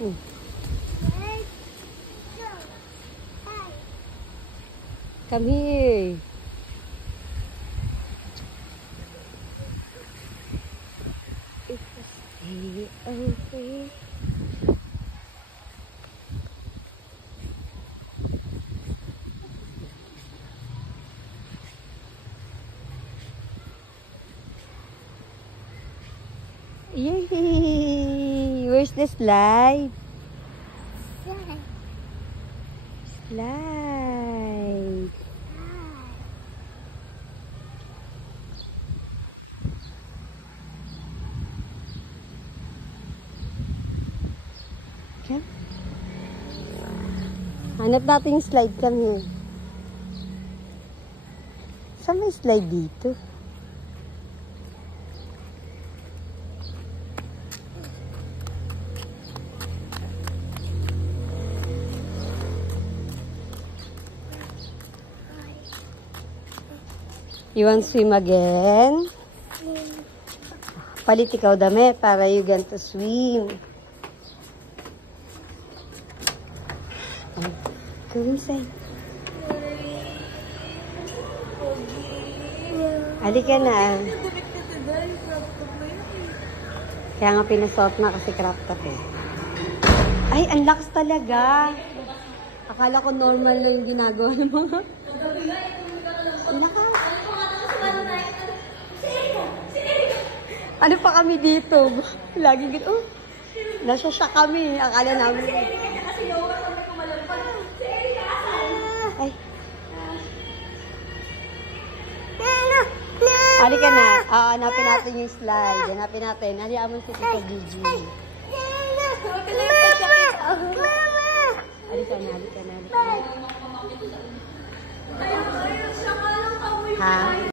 Hmm. Come here. Stay away. Yay! Where's the slide? Slide. Come. Hanap natin yung slide. Come here. Saan may slide dito? You want to swim again? Palit ikaw dami para you get to swim. Go inside. Halika na. Kaya nga pinasuot na kasi crop top eh. Ay, ang lakas talaga. Akala ko normal na yung ginagawa ng mga. Ang lakas. Ano pa kami dito? Lagi gito. Oh, nasa-shock kami. Akala namin. Ay. Halika na. Hanapin natin yung slide. Hanapin natin. Hanapin natin si Tita Gigi.